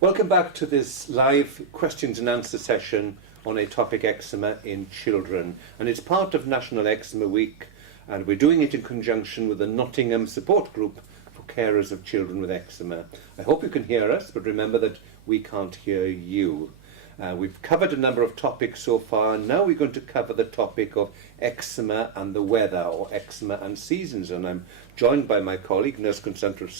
Welcome back to this live questions and answer session on a topic eczema in children. And it's part of National Eczema Week, and we're doing it in conjunction with the Nottingham Support Group for carers of children with eczema. I hope you can hear us, but remember that we can't hear you. We've covered a number of topics so far. Now we're going to cover the topic of eczema and the weather, or eczema and seasons. And I'm joined by my colleague, Nurse Consultant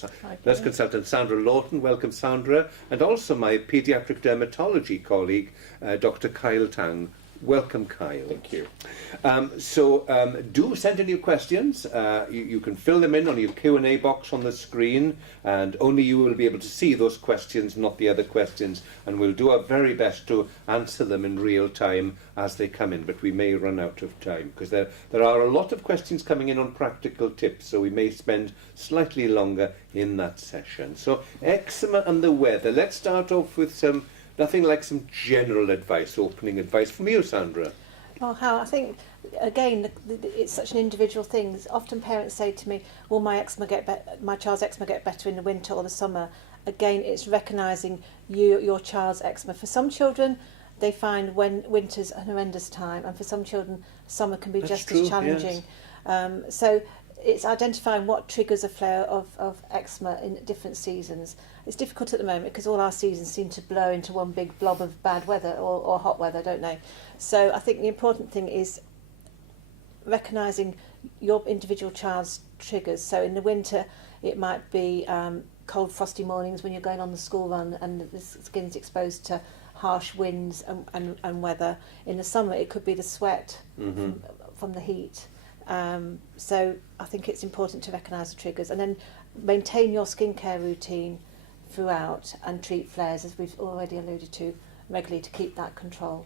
Sandra Lawton. Welcome, Sandra. And also my paediatric dermatology colleague, Dr Kyle Tang. Welcome, Kyle. Thank you. Do send in your questions. You can fill them in on your Q&A box on the screen, and only you will be able to see those questions, not the other questions, and we'll do our very best to answer them in real time as they come in, but we may run out of time because there are a lot of questions coming in on practical tips, so we may spend slightly longer in that session. So eczema and the weather. Let's start off with nothing like some general advice, opening advice from you, Sandra. Well, how I think, again, it's such an individual thing. Often parents say to me, will my child's eczema get better in the winter or the summer? Again, it's recognising your child's eczema. For some children, they find when winter's an horrendous time, and for some children, summer can be just as challenging. Yes. So it's identifying what triggers a flare of eczema in different seasons. It's difficult at the moment because all our seasons seem to blow into one big blob of bad weather or hot weather, don't they? So I think the important thing is recognising your individual child's triggers. So in the winter, it might be cold, frosty mornings when you're going on the school run and the skin's exposed to harsh winds and weather. In the summer, it could be the sweat from the heat. So I think it's important to recognise the triggers and then maintain your skincare routine throughout and treat flares, as we've already alluded to, regularly to keep that control.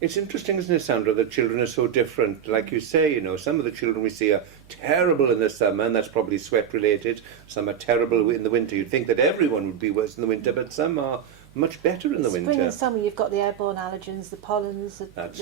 It's interesting, isn't it, Sandra, that children are so different. Like you say, some of the children we see are terrible in the summer, and that's probably sweat related. Some are terrible in the winter. You'd think that everyone would be worse in the winter, but some are much better in the winter. Spring and summer, you've got the airborne allergens, the pollens, that's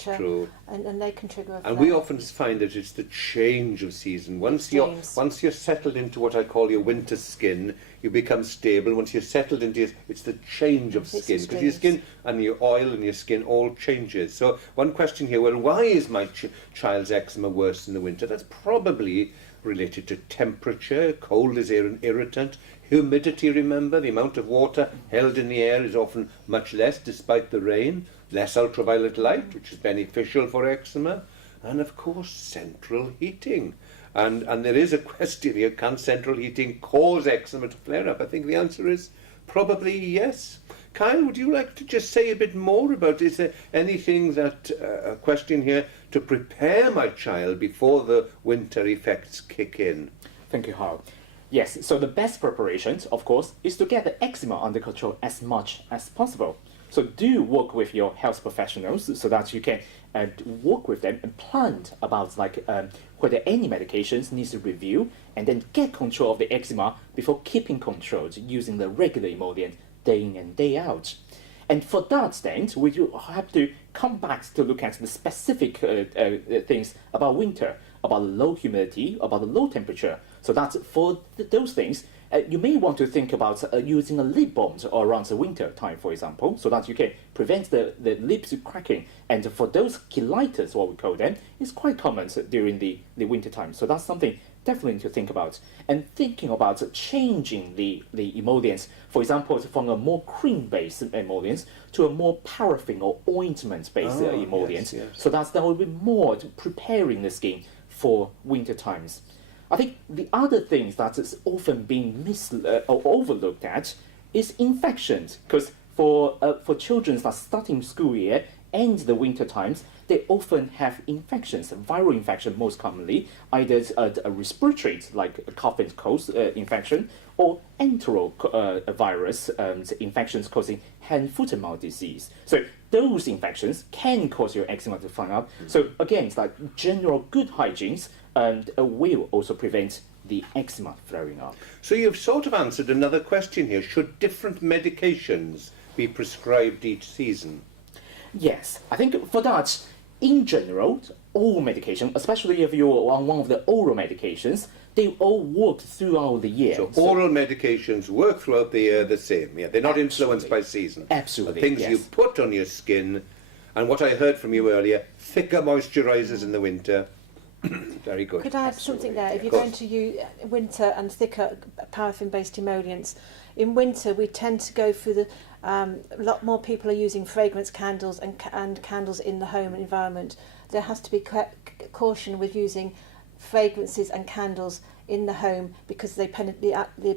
true. And they can trigger a flare. And we often find that it's the change of season. Once you're settled into what I call your winter skin, you become stable. Once you're settled into it's the change of skin, because your skin and your oil and your skin all changes. So one question here: well, why is my child's eczema worse in the winter? That's probably related to temperature. Cold is an irritant. Humidity, remember, the amount of water held in the air is often much less despite the rain. Less ultraviolet light, which is beneficial for eczema. And of course, central heating. And there is a question here, can central heating cause eczema to flare up? I think the answer is probably yes. Kyle, would you like to just say a bit more about, is there anything a question here to prepare my child before the winter effects kick in? Thank you, Hal. Yes, so the best preparation, of course, is to get the eczema under control as much as possible. So do work with your health professionals so that you can work with them and plan about whether any medications needs to review, and then get control of the eczema before keeping control using the regular emollient day in and day out. And for that, then, we do have to come back to look at the specific things about winter, about the low humidity, about the low temperature. So that's for those things. You may want to think about using a lip balm around the winter time, for example, so that you can prevent the lips cracking. And for those cheilitis, what we call them, it's quite common during the winter time. So that's something definitely to think about. And thinking about changing the emollients, for example, from a more cream-based emollients to a more paraffin or ointment-based emollient. Yes. So that will be more preparing the skin for winter times. I think the other things that is often being or overlooked at is infections, because for children that starting school year and the winter times, they often have infections, viral infection most commonly, either a respiratory, like a cough and cold infection, or enterovirus infections causing hand-foot and mouth disease. So those infections can cause your eczema to flare up. So again, it's like general good hygiene will also prevent the eczema flaring up. So you've sort of answered another question here. Should different medications be prescribed each season? Yes, I think for that, in general, all medication, especially if you're on one of the oral medications, they all work throughout the year. So oral medications work throughout the year the same. Yeah, they're not influenced by season. Absolutely, The things you put on your skin, and what I heard from you earlier, thicker moisturisers in the winter. Very good. Could I add something there? If you're going to use winter and thicker paraffin-based emollients, in winter we tend to go through the a lot more people are using fragrance candles and candles in the home environment. There has to be caution with using fragrances and candles in the home because the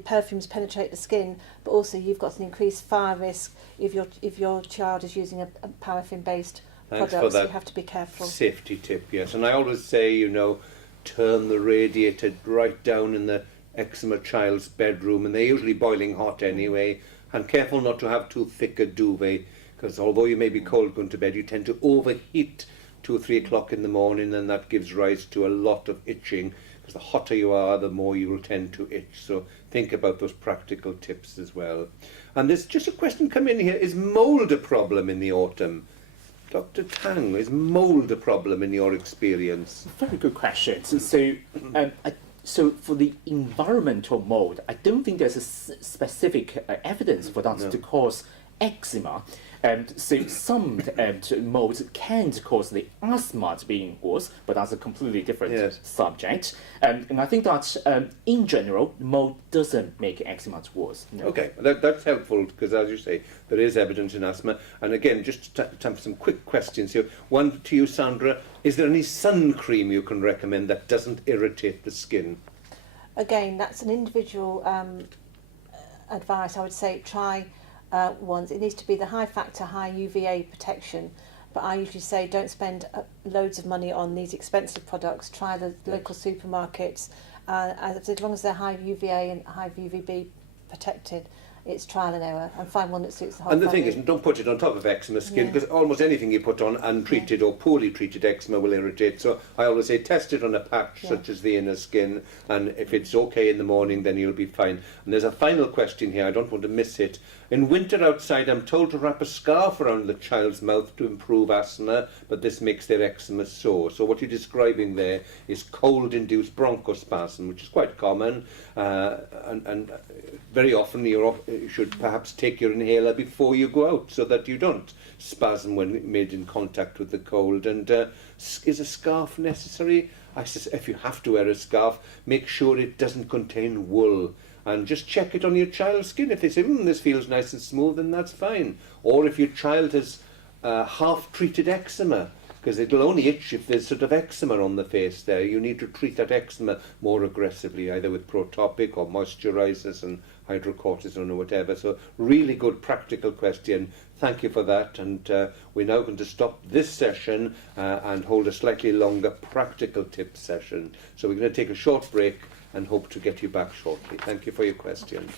perfumes penetrate the skin, but also you've got an increased fire risk if your child is using a paraffin-based Thanks product, for that so you have to be careful. safety tip, yes. And I always say, you know, turn the radiator right down in the eczema child's bedroom, and they're usually boiling hot anyway. And careful not to have too thick a duvet, because although you may be cold going to bed, you tend to overheat 2 or 3 o'clock in the morning, and that gives rise to a lot of itching, because the hotter you are, the more you will tend to itch. So think about those practical tips as well. And there's just a question come in here. Is mould a problem in the autumn? Dr. Tang, is mould a problem in your experience? Very good question. So for the environmental mold, I don't think there's a specific evidence for that to cause eczema. So some molds can cause the asthma to be worse, but that's a completely different subject. And I think that in general, mold doesn't make eczema worse. No. Okay, that's helpful because, as you say, there is evidence in asthma. And again, just time for some quick questions here. One to you, Sandra. Is there any sun cream you can recommend that doesn't irritate the skin? Again, that's an individual advice. I would say try ones. It needs to be the high factor, high UVA protection. But I usually say don't spend loads of money on these expensive products. Try the local supermarkets. As long as they're high UVA and high UVB protected, it's trial and error, and find one that suits the whole And the family. thing is, don't put it on top of eczema skin, because almost anything you put on untreated or poorly treated eczema will irritate. So I always say test it on a patch such as the inner skin, and if it's okay in the morning, then you'll be fine. And there's a final question here, I don't want to miss it. In winter outside, I'm told to wrap a scarf around the child's mouth to improve asthma, but this makes their eczema sore. So what you're describing there is cold-induced bronchospasm, which is quite common, and very often you should perhaps take your inhaler before you go out so that you don't spasm when made in contact with the cold. And is a scarf necessary? If you have to wear a scarf, make sure it doesn't contain wool. And just check it on your child's skin. If they say, this feels nice and smooth, then that's fine. Or if your child has half-treated eczema, because it'll only itch if there's sort of eczema on the face there. You need to treat that eczema more aggressively, either with Protopic or moisturisers and hydrocortisone or whatever. So really good practical question. Thank you for that. And we're now going to stop this session and hold a slightly longer practical tip session. So we're going to take a short break and hope to get you back shortly. Thank you for your question.